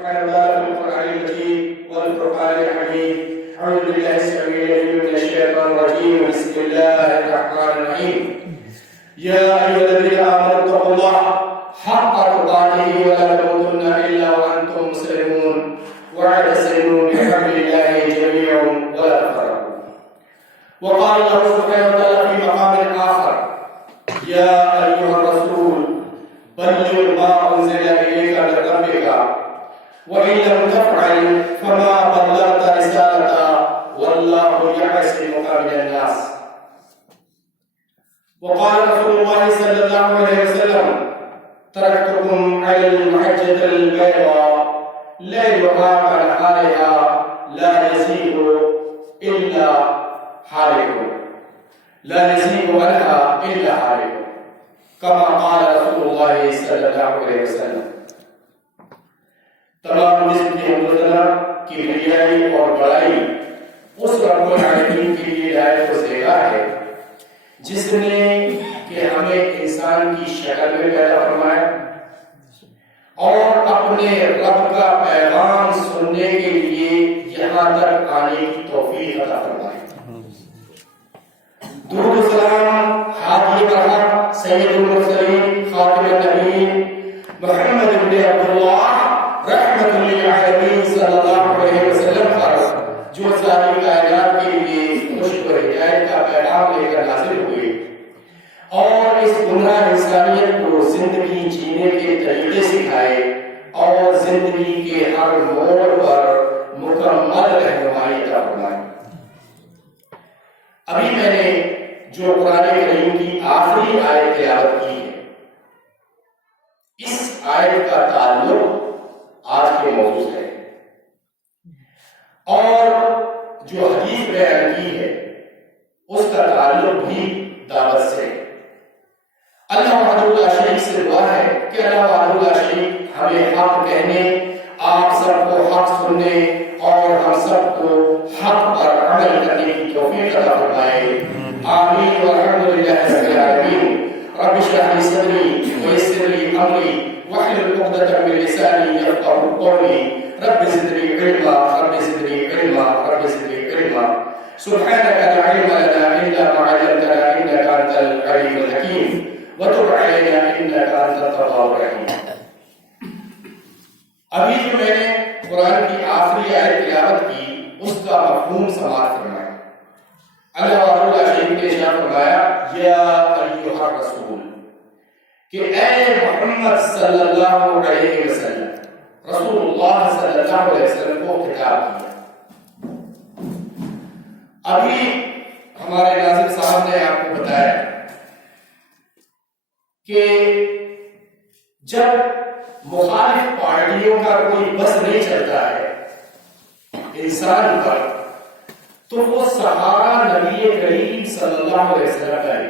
سبحان الله في القرآن المجيد والفرقان الحميد. أعوذ بالله السميع العليم من الشيطان الرجيم. بسم الله الرحمن الرحيم. يا أيها الذين آمنوا اتقوا الله حق تقاته ولا تموتن إلا وأنتم مسلمون واعتصموا بحبل الله جميعا ولا تفرقوا. وقال الله سبحانه وتعالى في مقام آخر: يا أيها الرسول بلغ ما أنزل إليك من ربك وإن لم تفعل فما بلغت رسالته والله يعصمك من الناس. وقال رسول الله صلى الله عليه وسلم: تركتكم على المحجة البيضاء ليلها كنهارها لا يزيغ إلا حالك لا يزيغ عنها إلا حالك كما قال رسول الله صلی اللہ علیہ وسلم. تمام جسم کی حمدللہ کی بڑائی اور بڑائی اس رب العالمین کے لیے لائق و زیبا ہے جس نے کہ ہمیں انسان کی شکل میں پیدا فرمایا اور اپنے رب کا پیغام سننے کے لیے یہاں تک آنے کی توفیق عطا فرمائی. درود و سلام ہادی برحق سید المرسلین خاتم النبیین محمد بن عبداللہ رحمت للعالمین صلی اللہ علیہ وسلم پر جو ساری کائنات کے لیے خوشب و ہدایت کا پیغام لے کر نازل ہوئے اور اس گمراہ انسانیت کو زندگی جینے کے طریقے سکھائے اور زندگی کے ہر موڑ پر مکمل رہنمائی عطا فرمائی. ابھی میں نے جو قرآن کریم کی آخری آیت تلاوت کی ہے، اس آیت کا تعلق آج کے موضوع سے ہے اور جو حدیث بیان کی ہے اس کا تعلق بھی دعوت سے ہے. اللہ وحدہ لا شریک سے دعا ہے کہ اللہ وحدہ لا شریک ہمیں حق کہنے، آپ سب کو حق سننے اور ہم سب کو حق پر عمل کرنے کی توفیق عطا فرمائے. آمین والحمد للہ رب العالمین. رب اشرح لي صدري ويسر لي امري واحلل عقدة من لساني يفقهوا قولي. رب زدني علما رب زدني علما رب زدني علما. سبحانك لا علم لنا الا ما علمتنا انك انت العليم الحكيم وتب علينا انك انت التواب الرحيم. ابھی جو میں نے قرآن کی آخری آیت تلاوت کی اس کا مفہوم سماعت فرمایا. اللہ وحدہ لا شریک نے ارشاد فرمایا: یا ایھا الرسول، کہ اے محمد صلی اللہ علیہ وسلم، رسول اللہ صلی اللہ علیہ وسلم کو خطاب کیا. ابھی ہمارے ناظر صاحب نے آپ کو بتایا کہ جب مخالف پارٹیوں کا کوئی بس نہیں چلتا ہے انسان پر تو وہ سہارا نبی کریم صلی اللہ علیہ وسلم کا ہے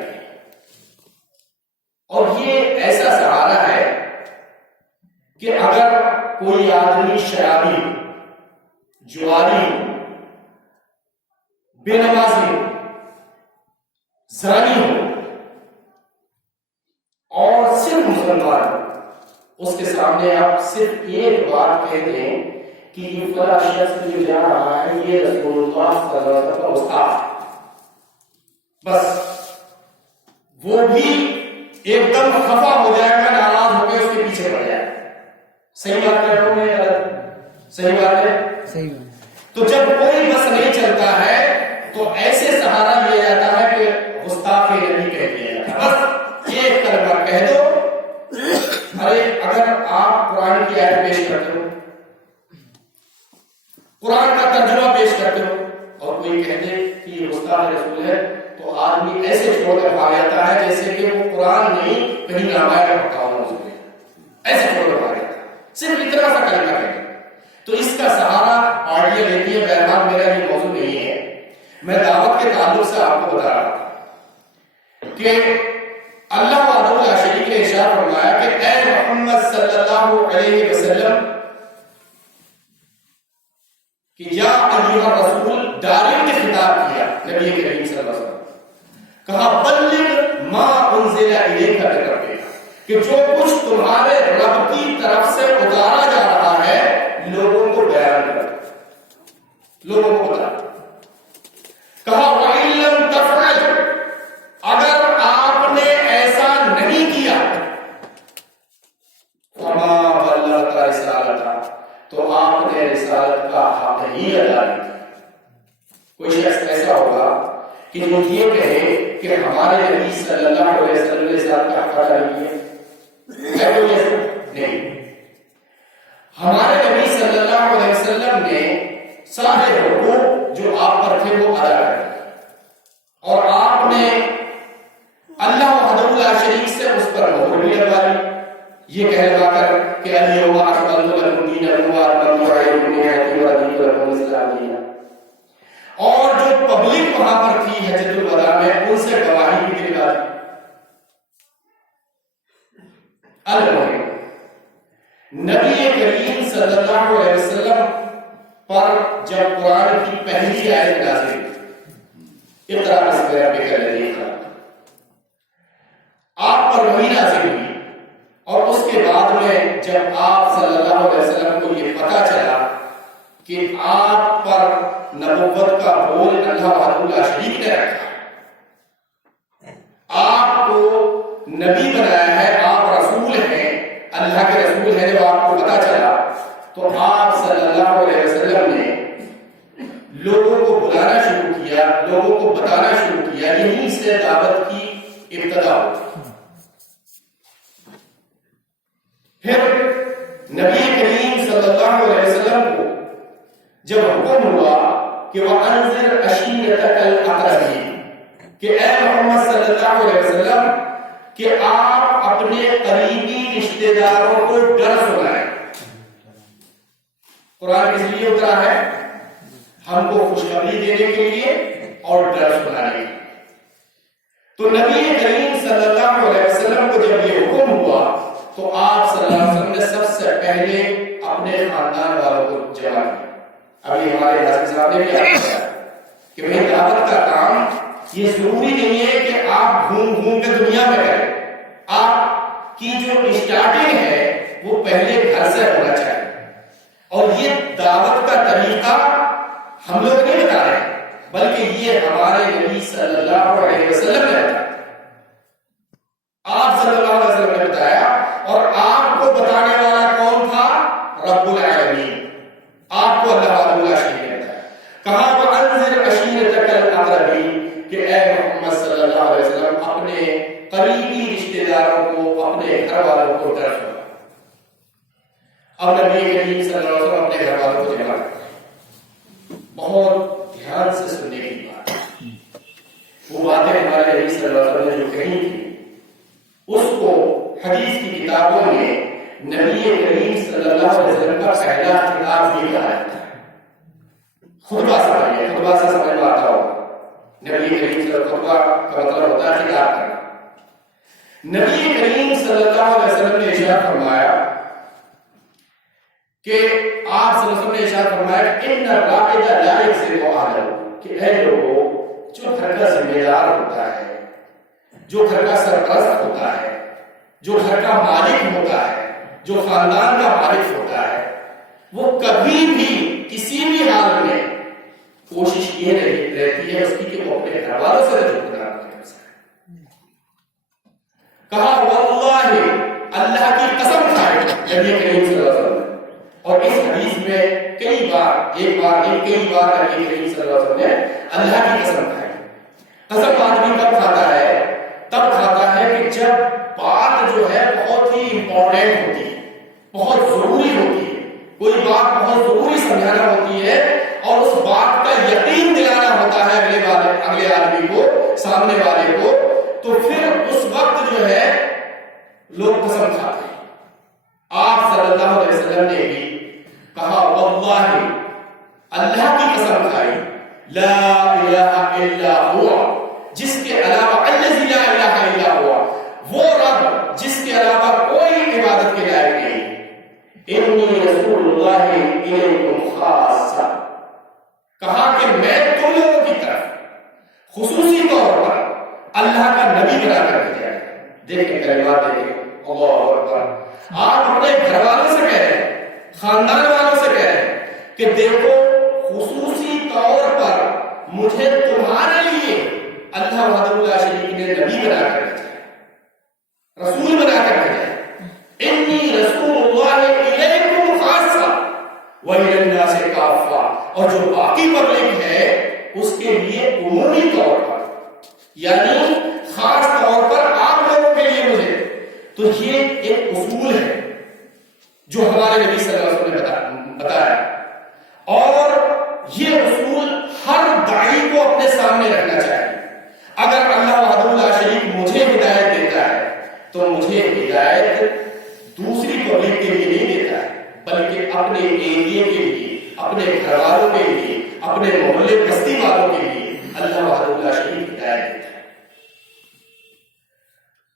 اور یہ ایسا سہارا ہے کہ اگر کوئی آدمی شرابی، جواری، بے نمازی، زانی ہو اور صرف مسلمان، اس کے سامنے آپ صرف ایک بات کہہ دیں کہ یہ فلاں شخص جو جا رہا ہے یہ رسول اللہ صلی اللہ علیہ وسلم کا استاد، بس وہ بھی ایک دم خفا ہو جائے گا، ناراض ہو کے اس کے پیچھے پڑ جائے. صحیح بات کہہ رہا ہوں میں؟ صحیح بات ہے. صحیح. تو جب کوئی بس نہیں چلتا ہے تو ایسے سہارا لیا جاتا ہے کہ گستاخ نبی کہہ دیا جاتا ہے. بس ایک کلمہ کہہ دو. ارے اگر آپ قرآن کی آیت پیش کرتے ہو، قرآن کا ترجمہ پیش کرتے ہو اور کوئی کہہ دے کہ یہ گستاخ رسول ہے تو آدمی ایسے چھوڑ کر بھاگ جاتا ہے جیسے کہ وہ قرآن نہیں کہیں رامائن کا پڑھا ہوا اس میں، ایسے چھوڑ کر بھاگ جاتا ہے صرف اتنا سا کلمہ کہہ. تو اس کا سہارا پارٹیاں لیتی ہے. بہرحال میرا یہ موضوع نہیں ہے، میں دعوت کے تعلق سے آپ کو بتا رہا تھا کہ اللہ وحدہ لا شریک نے ارشاد فرمایا کہ اے محمد صلی اللہ علیہ وسلم کہ یا ایھا الرسول، ڈائریکٹ خطاب کیا نبی کریم صلی اللہ علیہ وسلم، کہا بلغ ما انزل الیک من ربک، کہ جو کچھ تمہارے رب کی طرف سے اتارا جا رہا ہے لوگوں کو بتا. کہا وَإِن لَّمْ تَفْعَلْ، اگر آپ نے ایسا نہیں کیا فَمَا بَلَّغْتَ رِسَالَتَهُ، تو آپ نے رسالت کا حق ہی ادا نہیں کیا. کوئی شخص ایسا ہوگا کہ جو یہ کہے کہ ہمارے نبی صلی اللہ علیہ وسلم نے رسالت کا حق ادا نہیں کیا، ہے کوئی ایسا؟ نہیں. ہمارے نبی صلی اللہ علیہ وسلم نے سارے حقوق جو آپ پر تھے وہ ادا کر دیے، اور آپ نے اللہ وحدہ لا شریک سے اس پر مہر بھی لگا لی، یہ کہلوا کر کہ الیوم اکملت لکم دینکم واتممت علیکم نعمتی ورضیت لکم الاسلام دینا. اور جو پبلک وہاں پر تھی حجۃ الوداع میں، ان سے گواہی بھی دلوا دی. المهم نبی کریم صلی اللہ علیہ وسلم پر جب قرآن کی پہلی آیت نازل ہوئی، اقرأ باسم ربک الذی خلق، آپ پر وحی نازل ہوئی، اور اس کے بعد میں جب آپ صلی اللہ علیہ وسلم کو یہ پتا چلا کہ آپ پر نبوت کا بول اللہ وحدہ لا شریک نے رکھا، آپ کو نبی بنایا ہے، آپ رسول ہیں، اللہ کے رسول ہیں، جب آپ کو پتا چلا تو آپ صلی اللہ علیہ وسلم نے لوگوں کو بلانا شروع کیا، لوگوں کو بتانا شروع کیا. یہیں سے دعوت کی ابتدا ہوئی. پھر نبی کریم صلی اللہ علیہ وسلم کو جب حکم ہوا کہ وَأَنذِرْ عَشِيرَتَكَ الْأَقْرَبِينَ، کہ اے محمد صلی اللہ علیہ وسلم کہ آپ اپنے قریبی رشتہ داروں کو ڈر سنائیں. قرآن کس لیے اترا ہے؟ ہم کو خوشخبری دینے کے لیے اور ڈر سنانے کے لیے. تو نبی کریم صلی اللہ علیہ وسلم کو جب یہ حکم ہوا تو آپ صلی اللہ علیہ وسلم نے سب سے پہلے اپنے خاندان والوں کو جمع کیا. ابھی ہمارے حضرت صاحب نے بھی آپ کو بتایا کہ بھئی دعوت کا کام یہ ضروری نہیں ہے کہ آپ گھوم گھوم کے دنیا میں کریں. آپ کی جو اسٹارٹنگ ہے وہ پہلے گھر سے ہونا چاہیے، اور یہ دعوت کا طریقہ ہم لوگ نہیں بتا رہے ہیں، بلکہ یہ ہمارے نبی صلی اللہ علیہ وسلم نے بتایا. آپ صلی اللہ علیہ وسلم نے بتایا، اور آپ کو بتانے والا کون تھا؟ رب العالمین. آپ کو اللہ وحدہ لا شریک نے بتایا. کہا وَأَنذِرْ عَشِيرَتَكَ الْأَقْرَبِينَ، کہ اے محمد صلی اللہ علیہ وسلم اپنے قریبی رشتہ داروں کو، اپنے گھر والوں کو ڈر سنا. اب نبی کریم صلی اللہ علیہ وسلم اپنے گھر والوں کو جمع کرتے ہیں. بہت دھیان سے سننے کی بات، وہ باتیں ہمارے نبی صلی اللہ علیہ وسلم نے جو کہی تھی اس کو حدیث کی کتابوں میں نبی کریم صلی اللہ علیہ وسلم کا پہلا خطاب بھی کہا جاتا ہے. خطبہ سمجھیے، خطبہ سے سمجھ میں آتا ہوگا. نبی کریم صلی اللہ علیہ وسلم کا مطلب ہوتا ہے خطاب کرنا. نبی کریم صلی اللہ علیہ وسلم نے ارشاد فرمایا کہ آپ صلی اللہ علیہ وسلم نے ارشاد فرمایا کہ ان الرائد لا یکسب اہلہ، کہ اے لوگوں جو گھر کا ذمہ دار ہوتا ہے، جو گھر کا سرپرست ہوتا ہے، جو گھر کا مالک ہوتا ہے، جو خاندان کا مالک ہوتا ہے، وہ کبھی بھی کسی بھی حال میں کوشش یہ رہتی ہے اس کی کہ وہ اپنے گھر والوں سے رجوع کرنا. کہا واللہ، اللہ کی قسم کھائے نبی کریم صلی اللہ علیہ وسلم. اور اس حدیث میں کئی بار نبی کریم صلی اللہ علیہ وسلم نے اللہ کی قسم کھائی. قسم آدمی کب کھاتا ہے؟ تب کھاتا ہے کہ جب بات جو ہے بہت ہی امپورٹنٹ ہوتی ہے، بہت ضروری ہوتی ہے، کوئی بات بہت ضروری سمجھانا ہوتی ہے اور اس بات کا یقین دلانا ہوتا ہے اگلے آدمی کو، سامنے والے کو، تو پھر اس وقت جو ہے لوگ قسم کھاتے ہیں. آپ صلی اللہ علیہ وسلم نے بھی کہا واللہ، اللہ کی قسم کھائی، لا الہ الا ہوا، جس کے علاوہ الذی لا الہ الا ہوا، وہ رب جس کے علاوہ کوئی عبادت کے لائق نہیں. انی رسول اللہ الیکم خاصہ، کہا کہ میں تم لوگوں کی طرف خصوصی طور پر اللہ کا نبی بنا کر بھیجا ہے. دیکھیں کلمات، دیکھیں اللہ اکبر. آپ اپنے گھر والوں سے کہہ رہے ہیں، خاندان والوں سے کہہ رہے ہیں کہ دیکھو خصوصی طور پر مجھے تمہارے لیے اللہ وحدہ لا شریک نے نبی بنا کر بھیجا، رسول بنا کر بھیجا۔ انی رسول اللہ الیکم خاصہ وإلی الناس کافہ، اور جو باقی پبلک ہے اس کے لیے عمومی طور پر، یعنی خاص طور پر آپ لوگوں کے لیے مجھے۔ تو یہ ایک اصول ہے جو ہمارے نبی صلی اللہ علیہ وسلم نے بتایا، اور یہ اصول ہر داعی کو اپنے سامنے رکھنا چاہیے۔ اگر اللہ وحدہ لا شریک مجھے ہدایت دیتا ہے تو مجھے ہدایت دوسری پبلک کے لیے نہیں دیتا ہے، بلکہ اپنے ایریے کے لیے، اپنے گھر والوں کے لیے، اپنے محلے بستی والوں کے لیے اللہ وحدہ لا شریک ہدایت دیتا ہے۔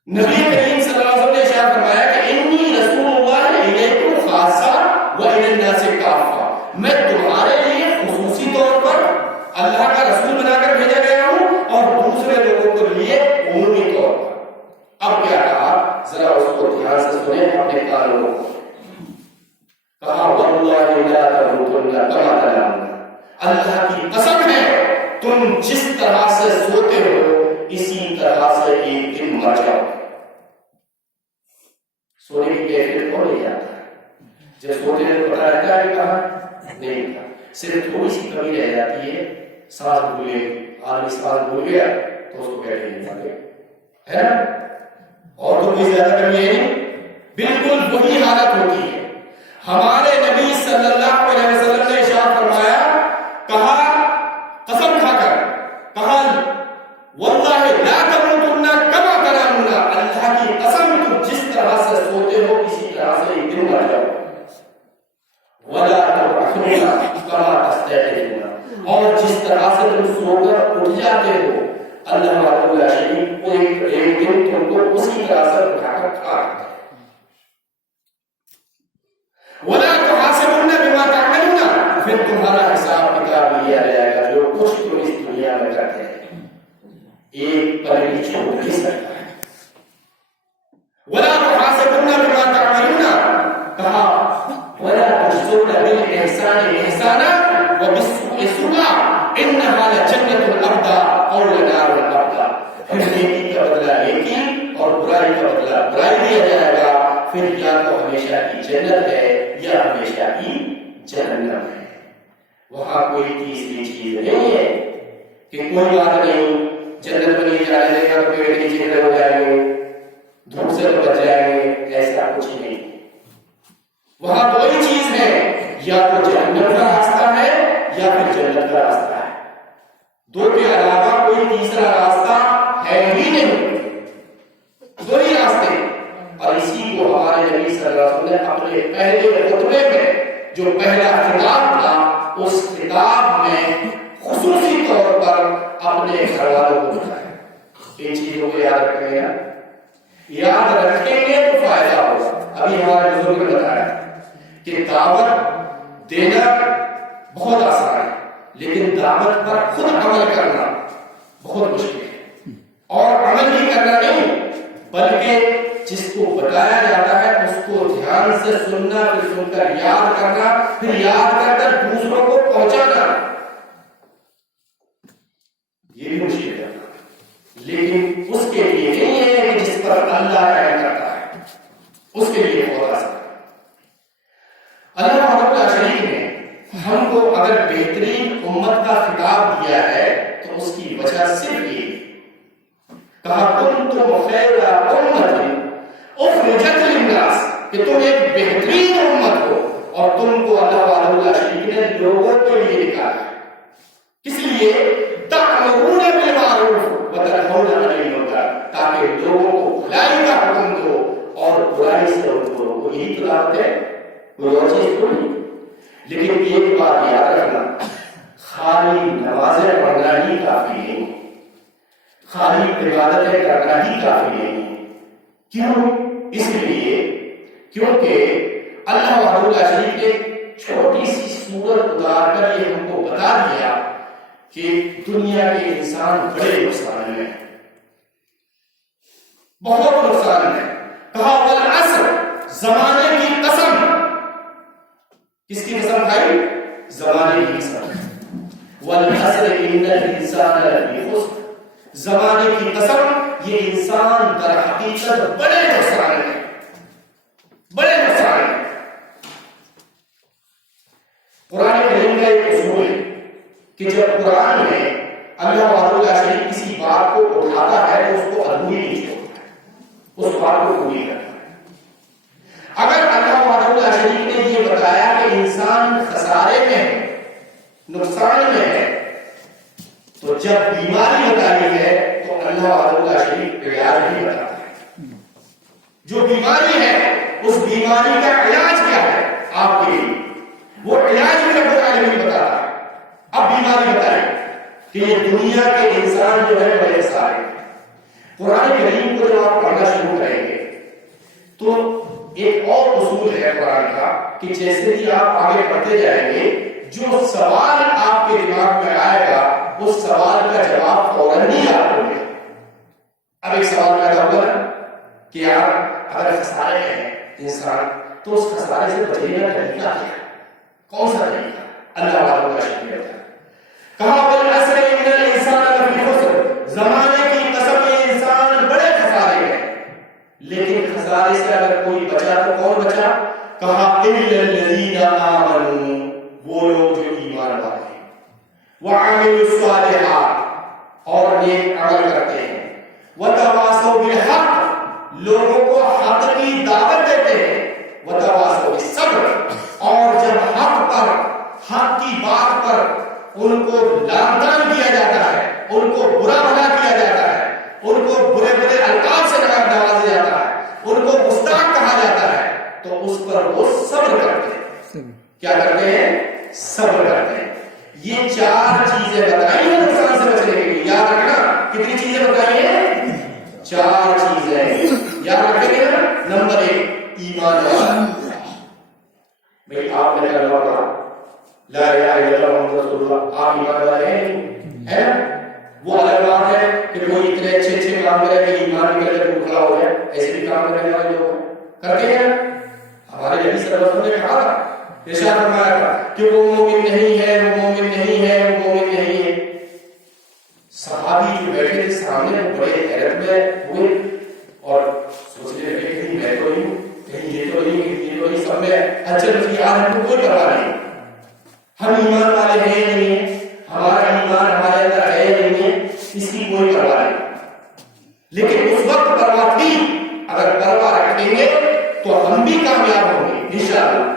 نبی کریم صلی اللہ علیہ وسلم نے ارشاد فرمایا کہ انی رسول اللہ الیکم خاصہ وإلی الناس کافہ، میں تمہارے لیے خصوصی طور پر اللہ کا رسول بنا کر بھیجا گیا ہوں اور دوسرے لوگوں کے لیے عمومی طور پر۔ اب کیا کہا، ذرا اس کو دھیان سے سنیں، اپنے کانوں کو کہا واللہ لا تموتن کما تنامون، اللہ کی قسم ہے تم جس طرح سے سوتے ہو اسی طرح سے ایک دن مر جاؤ۔ سونے کی کیفیت کون لے جاتا ہے؟ جب سوتے ہیں پتا رہتا ہے کہاں نہیں تھا، صرف تھوڑی سی کمی رہ جاتی ہے، سانس بھولے، آدمی سانس بھول گیا تو اس کو بیٹھے نہیں پاتے، ہے نا؟ اور تو کوئی زیادہ کمی ہے نہیں، بالکل وہی حالت ہوتی ہے۔ ہمارے نبی صلی اللہ علیہ وسلم نے ارشاد فرمایا، کہا قسم کھا کر، کہا واللہ لا تموتن کما تنامون، اللہ کی قسم تم جس طرح سے سوتے ہو اسی طرح سے ایک دن مر جاؤ۔ ولا تبعثون کما تستيقظون، اور جس طرح سے تم سو کر اٹھ جاتے ہو اللہ وحدہ لا شریک کو ایک دن تم کو اسی طرح سے اٹھا کر کھا دیتا ہے۔ ولا تحاسبون بما تعملون، پھر تمہارا حساب کتاب لیا جائے گا جو کچھ تم اس دنیا میں کرتے ہیں، ایک پل بھی چھوڑ نہیں سکتا ہے۔ ولا تحاسبون بما تعملون، کہا ولا تجزون بالاحسان احسانا وبالسوء سوءا انها لجنة الارض اور لنار الارض، پھر نیکی کا بدلہ نیکی اور برائی کا بدلہ برائی دیا جائے گا، پھر یا تو ہمیشہ کی جنت ہے یا ہمیشہ کی جہنم ہے۔ وہاں کوئی تیسری چیز نہیں ہے کہ کوئی بات نہیں، جنت میں نہیں جانے دے گا تو پیڑ کے نیچے ہو جائیں گے، دھوپ سے تو بچ جائیں گے، ایسا کچھ نہیں۔ وہاں دو ہی چیز ہے، یا تو جہنم کا راستہ ہے یا پھر جنت کا راستہ ہے، دو کے علاوہ کوئی تیسرا راستہ ہے ہی نہیں، دو ہی راستے۔ اور اسی کو ہمارے نبی صلی اللہ علیہ وسلم نے اپنے پہلے خطبے میں جو پہلا خطاب تھا اس خطاب میں خصوصی طور پر اپنے گھر والوں کو بتایا۔ ان چیزوں کو یاد رکھیں گے، یاد رکھیں گے تو فائدہ ہوگا۔ ابھی ہمارے بزرگ نے بتایا کہ دعوت دینا بہت آسان ہے، لیکن دعوت پر خود عمل کرنا بہت مشکل ہے، اور عمل ہی کرنا نہیں بلکہ جس کو بتایا جاتا ہے اس کو دھیان سے سننا، پھر سن کر یاد کرنا، پھر یاد کر کر دوسروں کو پہنچانا، یہ بھی مشکل ہے، لیکن اس کے لیے نہیں ہے کہ جس پر اللہ رحم کرتا ہے، اس کے لیے بہت آسان ہے۔ اللہ وحدہ لا شریک نے ہم کو اگر بہترین امت کا خطاب دیا ہے تو اس کی وجہ صرف یہ، کہا کنتم خیر امۃ اخرجت للناس، کہ تم ایک بہترین امت ہو اور تم کو اللہ وحدہ لا شریک نے لوگوں کے لیے نکالا ہے۔ کس لیے؟ تأمرون بالمعروف وتنہون عن المنکر، تاکہ لوگوں کو بھلائی کا حکم دو اور برائی سے ان کو روکو۔ یہی تو دعوت ہے، کوئی اور چیز تو نہیں۔ لیکن ایک بات یاد رکھنا، خالی نمازیں پڑھنا ہی کافی نہیں، خالی عبادتیں کرنا ہی کافی نہیں۔ کیوں؟ اس لیے کیونکہ اللہ وحدہ لا شریک نے چھوٹی سی سورت اتار کر یہ ہم کو بتا دیا کہ دنیا کے انسان بڑے نقصان میں، بہت نقصان میں۔ کہا والعصر، زمانے کی قسم۔ کس کی قسم کھائی؟ زمانے کی قسم۔ والعصر ان الانسان لفی خسر، زمانے کی قسم یہ انسان در حقیقت بڑے نقصان میں، بڑے نقصان میں۔ قرآن کریم کا ایک اصول ہے کہ جب قرآن میں اللہ وحدہ لا شریک کسی بات کو اٹھاتا ہے تو اس کو ادھوری نہیں چھوڑتا ہے، اس بات کو پوری کرتا ہے۔ اگر اللہ وحدہ لا شریک نے یہ بتایا کہ انسان خسارے میں ہے، نقصان میں ہے، تو جب بیماری بتائی ہے تو اللہ وحدہ لا شریک علاج بھی بتاتا ہے۔ جو بیماری ہے اس بیماری کا علاج کیا ہے آپ کے لیے، وہ علاج بھی رب العالمین بتاتا ہے۔ اب بیماری بتائی کہ یہ دنیا کے انسان جو ہے بڑے سارے، قرآن کریم کو جب آپ پڑھنا شروع کریں گے تو ایک اور اصول ہے قرآن کا کہ جیسے ہی آپ آگے پڑھتے جائیں گے جو سوال آپ کے دماغ میں آئے گا اس سوال کا جواب فوراً نہیں آپ کو ملے۔ اب ایک سوال پیدا ہوگا کہ آپ اگر خسارے میں ہیں انسان تو اس خسارے سے بچنے کا طریقہ کیا ہے، کون سا طریقہ؟ اللہ وحدہ لا شریک ہے۔ کہا والعصر ان الانسان لفی خسر، زمانے کی قسم یہ انسان بڑے خسارے میں، لیکن خسارے سے اگر کوئی بچا تو کون بچا؟ کہا الا الذین آمنوا، وہ لوگ جو ایمان والے ہیں، وعملوا الصالحات، اور نیک عمل کرتے ہیں، وتواصوا بالحق، لوگوں کو حق کی دعوت دیتے ہیں، وتواصوا بالصبر، اور جب حق پر، حق کی بات پر ان کو لامتان کیا جاتا ہے، ان کو برا بھلا کیا جاتا ہے، ان کو برے برے القاب سے نوازا جاتا ہے، ان کو گستاخ کہا جاتا ہے، تو اس پر وہ صبر کرتے ہیں۔ کیا کرتے ہیں؟ صبر کرتے ہیں۔ یہ چار چیزیں بتائی ہیں نقصان سے بچنے کے لیے، یاد رکھنا کتنی چیزیں بتائی ہیں؟ چار چیزیں یاد رکھیں گے نا۔ نمبر 1 ایمان والا، بھئی آپ نے کلمہ پڑھا لا الہ الا اللہ محمد رسول اللہ، آپ ایمان والے ہیں؟ وہ الگ بات ہے کہ کوئی اتنے اچھے اچھے کام کرے کہ ایمان نکل کر کھلا ہو جائے، ایسے بھی کام کرنے والے لوگ کرتے ہیں۔ ہمارے نبی صلی اللہ علیہ وسلم نے کہا تھا، ارشاد فرمایا تھا کہ وہ مومن نہیں ہے، وہ مومن نہیں ہے، وہ مومن نہیں ہے۔ صحابی جو بیٹھے تھے سامنے وہ بڑے حیرت میں ہوئے اور سوچنے لگے کہیں میں تو نہیں، کہیں یہ تو نہیں، کہیں یہ تو نہیں، سب میں اچھا مجھے یاد ہم کو کوئی پرواہ نہیں، ہم ایمان والے ہیں نہیں ہیں، ہمارا ایمان ہمارے اندر ہے نہیں ہے، اس کی کوئی پرواہ نہیں۔ لیکن اس وقت پرواہ تھی، اگر پرواہ رکھیں گے تو ہم بھی کامیاب ہوں گے انشاءاللہ۔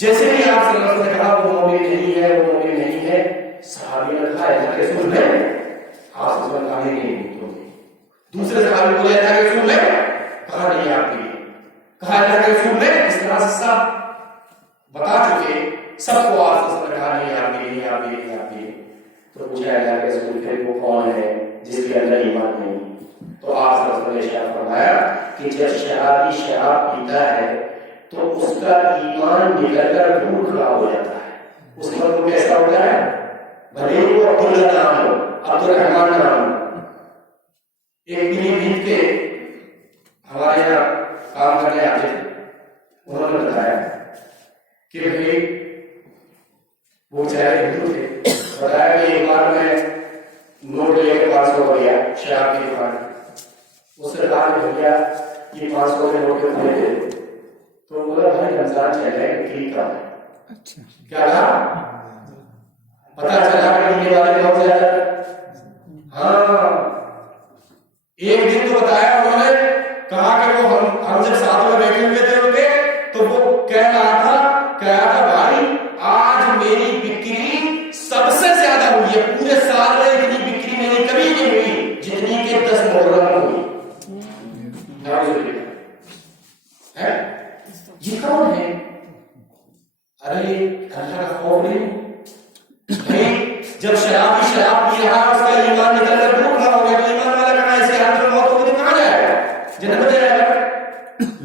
جیسے ہی آپ صلی اللہ علیہ وسلم نے کہا وہ مومن نہیں ہے، وہ مومن نہیں ہے، صحابی نے کہا اللہ کے رسول ہے، آپ صلی اللہ علیہ وسلم کہا نہیں تو دوسرے صحابی بولے اللہ کے رسول ہے، کہا نہیں آپ بھی، کہا اللہ کے رسول ہے، اس طرح سے سب بتا چکے، سب کو آپ صلی اللہ علیہ وسلم نے کہا نہیں آپ بھی نہیں، آپ بھی نہیں، آپ بھی نہیں۔ تو پوچھا اللہ کے رسول پھر وہ کون ہے جس کے اندر ایمان نہیں؟ تو آپ صلی اللہ علیہ وسلم نے ارشاد فرمایا کہ جب شرابی شراب پیتا ہے تو اس کا ایمان نکل کر دور کھڑا ہو جاتا ہے، اس وقت وہ کیسا ہوتا ہے؟ بھلے ہی وہ عبداللہ نام ہو، عبد الرحمان نام ہو۔ ایک پیلی بھیت کے ہمارے یہاں کام کرنے آتے تھے، انہوں نے بتایا کہ بھائی وہ چاہے ہندو تھے، بتایا کہ ایک بار میں نوٹ لے کے 500 ہو گیا شراب کی دکان، اس سے کہا کہ بھیا یہ 500 کے نوٹ کھولے تھے، تو بولا بھائی رمضان چل رہا ہے ٹھیک تھا۔ کیا کہا؟ پتا چلا کہ پینے والے بہت زیادہ، ہاں ایک دن تو بتایا انہوں نے، کہا کہ وہ ہم جب ساتھ میں بیٹھے ہوئے تھے ان کے تو وہ کہہ رہا تھا بھائی آج میری بکری سب سے زیادہ ہوئی ہے، پورے سال میں اتنی بکری میری کبھی نہیں ہوئی جتنی کہ 10 محرم ہوئی۔ یہ کون ہے؟ ارے اللہ کا خوف نہیں، جب شرابی شراب پی رہا اس کا ایمان نکل کر دور کھڑا ہو گیا تو ایمان والا کہاں ایسے حال میں موت ہوگی تو کہاں جائے گا؟ جنت میں جائے گا۔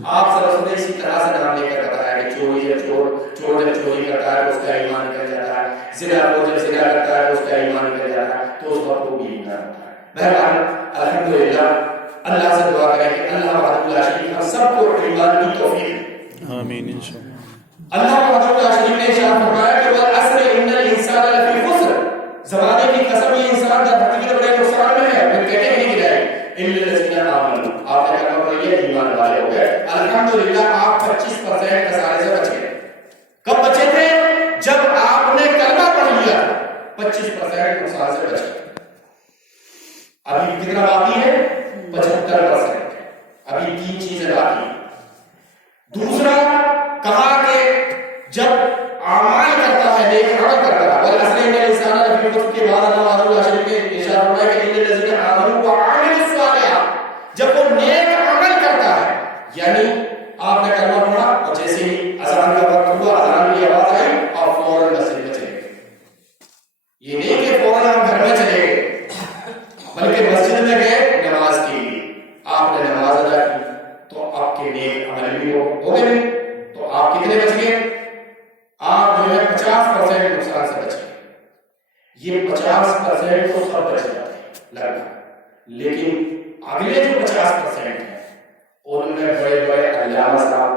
آپ صلی اللہ علیہ وسلم نے اسی طرح سے نام لے کر بتایا کہ چوری جب چوری کرتا ہے تو اس کا ایمان نکل جاتا ہے، زنا جب زنا کرتا ہے تو اس کا ایمان نکل جاتا ہے، تو اس وقت وہ بھی ایمان ہوتا ہے۔ بہرحال الحمدللہ اللہ سے دعا کریں کہ اللہ وحدہ لا شریک ہم سب کو ایمان کی توفیق، آمین انشاءاللہ۔ اللہ وحدہ لا شریک نے ارشاد فرمایا کہ والعصر ان الانسان لفی خسر، 25% نقصان سے بچ گئے. ابھی کتنا باقی ہے؟ 75%. ابھی 3 چیزیں باقی ہیں. دوسرا کہا کہ جب اعمال کرتا ہے، نیک عمل کرتا ہے، والعصر ان الانسان لفی خسر کے بعد اللہ تعالیٰ شریف کے ارشاد فرمایا کہ ان الذین آمنوا وعملوا الصالحات، جب وہ نیک عمل کرتا ہے، یعنی آپ نے کلمہ پڑھا اور جیسے ہی اذان کا وقت ہوا، اذان کی آواز آئی اور فوراً مسجد میں چلے گئے. یہ نہیں کہ فوراً آپ گھر میں چلے گئے، بلکہ مسجد میں گئے نماز کے لیے. آپ نے نماز ادا کی تو آپ کے نیک عمل بھی ہو گئے. تو آپ کتنے بچ گئے؟ آپ جو ہے 50% نقصان سے بچ گئے. یہ 50% تو سب بچ جاتے ہیں لگ بھگ، لیکن اگلے جو 50% ہیں ان میں بڑے بڑے علامہ صاحب،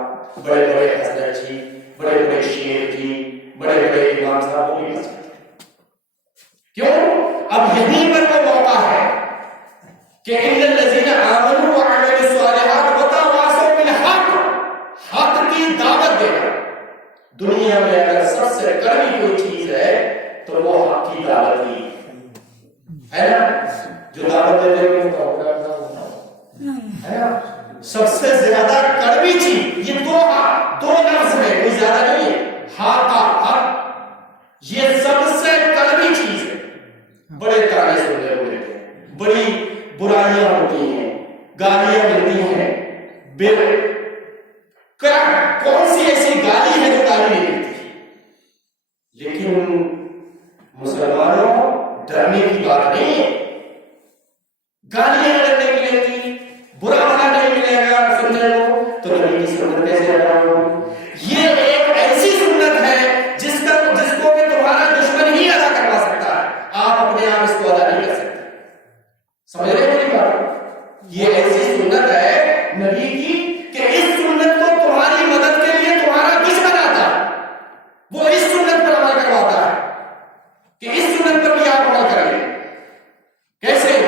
بڑے بڑے حضرت جی، بڑے بڑے شیخ جی، بڑے بڑے امام صاحب وہ بھی بچ جاتے ہیں. کیوں؟ اب یہیں پر وہ موقع ہے کہ ان الذین آمنوا وعملوا الصالحات وتواصوا بالحق، حق کی دعوت دینا. دنیا میں اگر سب سے کڑوی کوئی چیز ہے تو وہ حق کی دعوت ہی ہے نا. جو دعوت دیتے ہیں ہے نا، سب سے زیادہ کڑوی چیز یہ دو لفظ ہے، کوئی زیادہ نہیں ہے. حق کا حق یہ سب سے کڑوی چیز ہے. بڑے تانے سننے کو ملتے ہیں، بڑی برائیاں ہوتی ہیں، گالیاں ملتی ہیں. کون سی ایسی گالی ہے جو گالی نہیں ملتی؟ لیکن مسلمانوں ڈرنے کی بات نہیں ہے. گالیاں لڑنے کی لیتی، برا بھلا نہیں ملے گا سننے کو تو نبی کی سنت کیسے ادا؟ یہ ایک ایسی سنت ہے جس کو کہ تمہارا دشمن ہی ادا کروا سکتا ہے، آپ اپنے آپ اس کو ادا نہیں کر سکتے. سمجھ رہے میری بات؟ یہ ایسی سنت ہے نبی کی کہ اس سنت کو تمہاری مدد کے لیے تمہارا دشمن آتا ہے، وہ اس سنت پر عمل کرواتا ہے کہ اس سنت پر بھی آپ عمل کریں. کیسے؟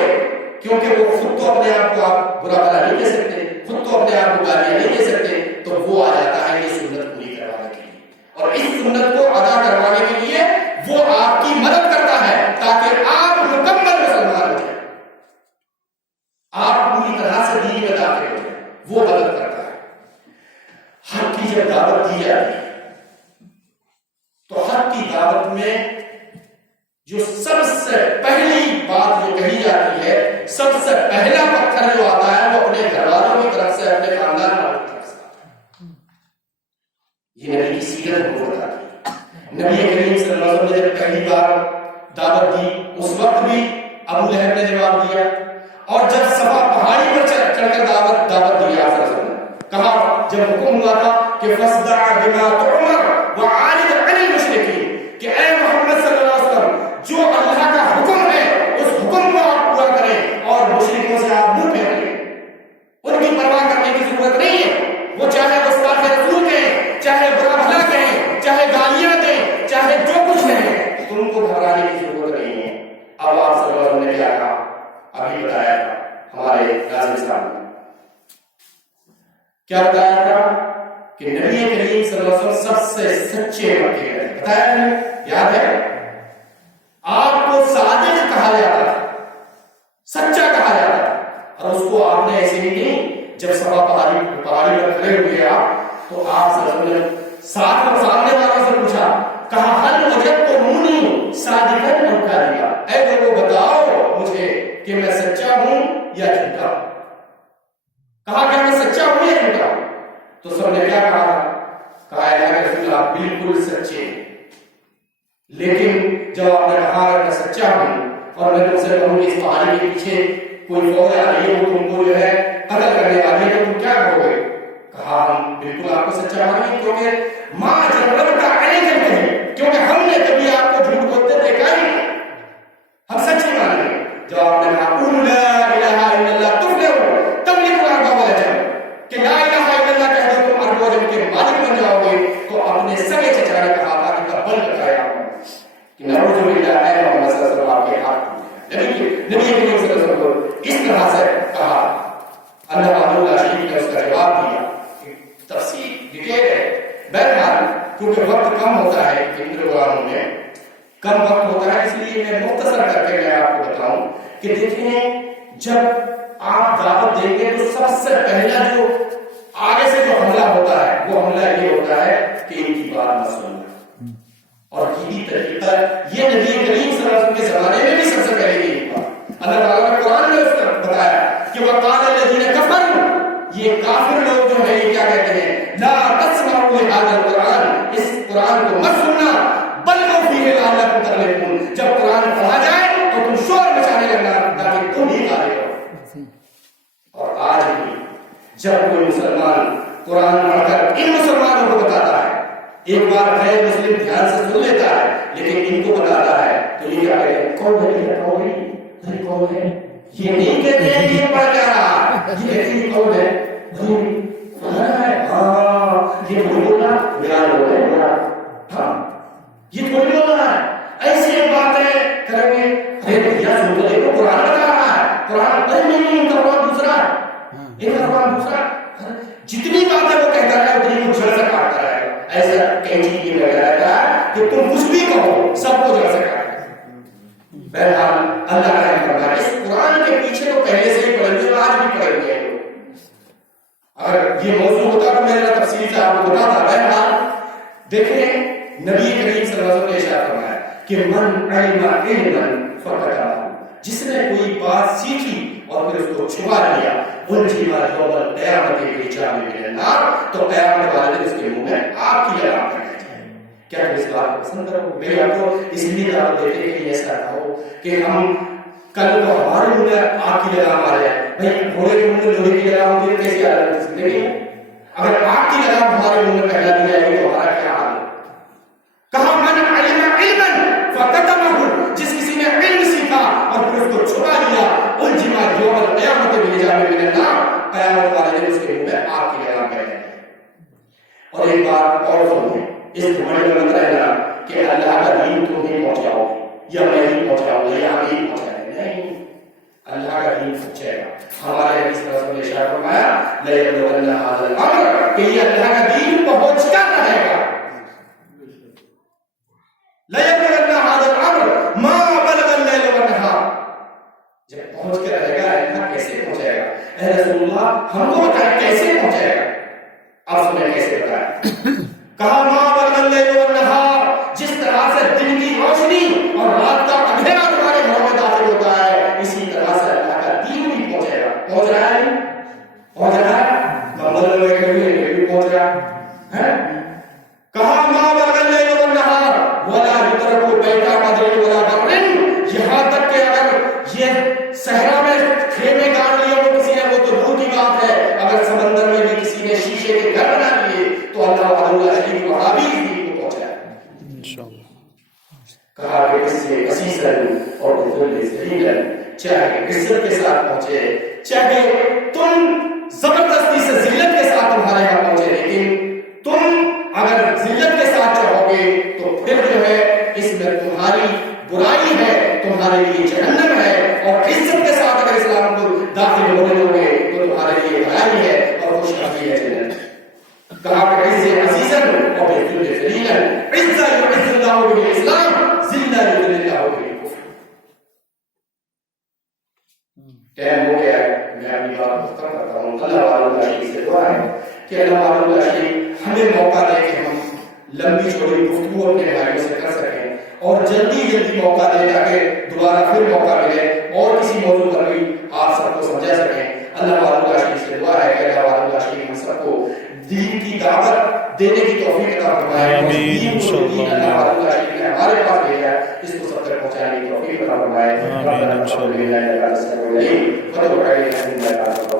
کیونکہ وہ خود تو اپنے آپ کو آپ برا بھلا نہیں کہہ سکتے، خود تو اپنے آپ کو گالیاں نہیں دے سکتے، تو وہ آ جاتا ہے یہ سنت پوری کروانے کے لیے. اور اس سنت کو ادا کروانے کے لیے وہ آپ کی مدد کرتا ہے تاکہ آپ مکمل مسلمان ہو جائیں، آپ پوری طرح سے دین میں داخل ہو جائیں. وہ مدد کرتا ہے. حق کی جب دعوت دی جاتی ہے تو حق کی دعوت میں جو سب سے پہلی بات جو کہی جاتی ہے، سب سے پہلا پتھر جو آتا ہے وہ اپنے گھر والوں کی طرف سے، اپنے خاندان والوں کی طرف سے آتا ہے. یہ نبی کی سیرت کو بتاتی ہے. نبی کریم صلی اللہ علیہ وسلم نے جب پہلی بار دعوت دی اس وقت بھی ابو لہب نے جواب دیا، اور جب صفا پہاڑی پر چڑھ کر دعوت دی آپ صلی اللہ علیہ وسلم نے کہا، جب حکم ہوا تھا کہ فاصدع بما تؤمر وعارض عن المشرکین، کہ اے محمد صلی اللہ علیہ وسلم جو اللہ کا حکم ہے اس حکم کو آپ پورا کریں اور مشرکوں سے آپ منہ پھیر لیں. ان کی پرواہ کرنے کی ضرورت نہیں ہے، وہ چاہے گستاخ رسول کہیں، چاہے برا بھلا کہیں، چاہے گالیاں دیں، چاہے جو کچھ کہیں، تم کو گھبرانے کی ضرورت نہیں ہے. اب آپ صلی اللہ علیہ وسلم نے کیا کہا؟ ابھی بتایا تھا ہمارے غازی صاحب نے کیا بتایا تھا کہ نبی کریم صلی اللہ علیہ وسلم سب سے سچے مکے ہیں. بتایا نہیں؟ یاد ہے؟ آپ کو صادق کہا جاتا تھا، سچا کہا جاتا تھا. اور اس کو آپ نے ایسے ہی نہیں، جب صفا پہاڑی پر کھڑے ہوئے آپ تو آپ صلی اللہ علیہ وسلم سامنے والوں سے پوچھا، کہا حل وجدتمونی صادقا او کاذبا، اے لوگوں بتاؤ مجھے کہ میں سچا ہوں یا جھوٹا ہوں. کہا کہ میں سچا ہوں یا جھوٹا ہوں؟ تو سب نے کیا کہا؟ کہا ہے کہ رسول اللہ بالکل سچے ہیں. لیکن جب آپ نے کہا کہ میں سچا ہوں اور میں تم سے کہوں کہ اس پہاڑی کے پیچھے کوئی فوج آ رہی ہے وہ تم کو جو ہے قتل کرنے والی ہے تو تم کیا کہو گے؟ کہا ہم بالکل آپ کو سچا مانیں گے، کیونکہ ماں جب کا کیونکہ ہم نے کبھی آپ کو جھوٹ بولتے دیکھا ہی نہیں، ہم سچ ہی مانیں گے. جب آپ نے کہا قل لا الہ الا اللہ تفلحوا تملکوا الارض والجنہ، کہ لا الہ الا اللہ کہہ دو تم ارض و جنہ کے مالک بن جاؤ گے، تو اپنے سگے چچا نے کہا تھا کہ بل بتایا کہ نعوذ باللہ اے محمد صلی اللہ علیہ وسلم آپ کے ہاتھ نبی کریم صلی اللہ علیہ وسلم کو اس طرح سے کہا. اللہ تعالیٰ شریف نے اس کا جواب دیا. تفصیل ڈیٹیل ہے. بہرحال کیونکہ وقت کم ہوتا ہے ان پروگراموں میں کم وقت ہوتا ہے، اس لیے میں مختصر کر کے میں آپ کو بتاؤں کہ دیکھیں جب آپ دعوت دیں گے تو سب سے پہلا جو آگے سے جو حملہ ہوتا ہے وہ حملہ یہ ہوتا ہے کہ ان کی بات نہ سننا، اور یہی طریقہ یہ نبی کریم صلی اللہ علیہ وسلم کے زمانے میں بھی سب سے پہلے یہی بات اللہ تعالیٰ نے قرآن میں اس کا بتایا کہ وقال الذین کفروا، یہ کافر لوگ جو ہیں یہ کیا کہتے ہیں، لا تسمعوا لهذا القرآن، اس قرآن کو مت سننا، بلغوا فیہ لعلکم تغلبون، جب قرآن پڑھا جائے تو تم شور مچانے لگنا تاکہ تم ہی غالب ہو۔ اور آج بھی جب کوئی مسلمان قرآن پڑھ کر ان مسلمانوں کو بتاتا ہے، ایک بار غیر مسلم دھیان سے سن لیتا ہے لیکن ان کو بتاتا ہے تو یہ کیا کہتے ہیں، کون ہے کون ہے، یہ نہیں کہتے ہیں کہ یہ پڑھ کیا رہا، یہ کہتے ہیں کون ہے، یہ تھوڑی بول رہا یہ تھوڑی بول رہا ہے، ایسی باتیں کریں گے، ارے بھیا سن تو دیکھو قرآن بتا رہا ہے، قرآن نہیں ان کا قرآن دوسرا ہے، ان کا قرآن دوسرا، جتنی باتیں وہ کہتا ہے اتنی وہ جڑ سے کاٹتا رہے گا، ایسا کینچی کی لگا رہتا ہے کہ تم کچھ بھی کہو سب کو جڑ سے کاٹے۔ بہرحال اللہ کا فرمان اس قرآن کے پیچھے تو پہلے سے ہی پڑے ہوئے، آج بھی پڑے ہوئے ہیں، اگر یہ موضوع ہوتا تو میرا تفصیل سے آپ کو بتاتا۔ بہرحال دیکھیں نبی کریم صلی اللہ علیہ وسلم نے ارشاد فرمایا کہ من علم علما فقطعه، جس نے کوئی بات سیکھی اور پھر اس کو چھپا لیا، الجم یوم القیامۃ بلجام من النار، تو قیامت والے دن اس کے منہ میں آگ کی لگام کر دی جائے گی۔ کیا تم اس بات کو پسند کرو گے؟ میں آپ کو اس لیے دعوت دیتے کہ ایسا نہ ہو کہ ہم کل کو ہمارے منہ میں آگ کی لگام آ جائے، بھائی گھوڑے کے منہ میں لوہے کی لگام ہوتی ہے کیسی حالت ہے زندگی میں، اگر آگ کی لگام ہمارے منہ میں پہلا دی جائے گی تو ہمارا کیا حال ہے؟ کہا من علم علما فکتمہ، جس کسی نے علم سیکھا اور پھر اس کو چھپا لیا، الجم یوم القیامۃ بلجام من النار، قیامت والے دن اس کے منہ میں آگ کی لگام پہنے گی۔ اور ایک بات اور سنیں، اس گھمنڈ میں مت رہنا کہ اللہ کا دین تم ہی پہنچاؤ یا میں ہی پہنچاؤں گا یا ہم ہی پہنچائیں گے، نہیں، اللہ کا دین پہنچے گا۔ ہمارے حدیث میں رسول نے ارشاد فرمایا لیبلغن ھذا الامر، کہ یہ اللہ کا دین پہنچتا رہے گا، لیبلغن ھذا الامر ما بلغ اللیل والنہار، جب پہنچ کے رہے گا اللہ کیسے پہنچے گا؟ اے رسول اللہ ہم کو بتائیں کیسے پہنچے گا؟ اب سنیں کیسے بتائیں، کہا ما بلغ اللیل والنہار، جس طرح سے دن کی روشنی اور رات کا اندھیرا تمہارے گھروں میں داخل ہوتا ہے، اسی طرح سے اللہ کا دین بھی پہنچے گا۔ پہنچ رہا ہے، پہنچ رہا ہے، کمبل میں بیٹھے ہوئے یہ بھی پہنچ رہا ہے۔ کہا ما بلغ اللیل والنہار ولا یترک بیت مدر ولا بر، یہاں تک کہ اگر یہ صحرا میں خیمے گاڑ لیے وہ کسی نے وہ تو دور کی بات ہے، اگر سمندر میں بھی کسی نے شیشے کے گھر بنا لیے تو اللہ وحدہ لا شریک وہاں بھی دین کو پہنچا ہے انشاءاللہ۔ کہا کہ اس سے عزیزاً اور بذل ذلیلاً، چاہے عزت کے ساتھ پہنچے چاہے تم زبردستی سے ذلت کے ساتھ تمہارے یہاں پہنچے، لیکن تم اگر ذلت کے ساتھ چاہو گے تو پھر جو ہے اس میں تمہاری برائی ہے، تمہارے لیے جہنم ہے، اور عزت کے ساتھ اگر اسلام کو داخل ہونے دو گے تو تمہارے لیے بھلائی ہے اور خوشحالی ہے جنت۔ کہا کہ عز عزیزاً اور بذل ذلیلاً، عز یعز اللہ بہ الاسلام، ذلہ یذل اللہ بہ الکفر۔ ٹائم ہو گیا ہے، میں اپنی بات مختم کرتا ہوں۔ اللہ والوں کا شریف سے دعا ہے کہ اللہ والوں کا شریف ہمیں موقع دے کہ ہم لمبی چوڑی گفتگو اپنے بھائیوں سے کر سکیں، اور جلدی موقع دے تاکہ دوبارہ پھر موقع ملے اور کسی موضوع پر بھی آپ سب کو سمجھا سکیں۔ اللہ والوں کا شریف سے دعا ہے کہ اللہ والوں کا شریف ہم سب کو دین کی دعوت دینے کی توفیق عطا فرمائے، دین کو اللہ والوں کا شریف نے ہمارے پاس بھیجا ہے اس کو سب تک پہنچانے کی توفیق عطا فرمائے۔ ربنا تقبل منا انک انت السمیع العلیم وتب علینا انک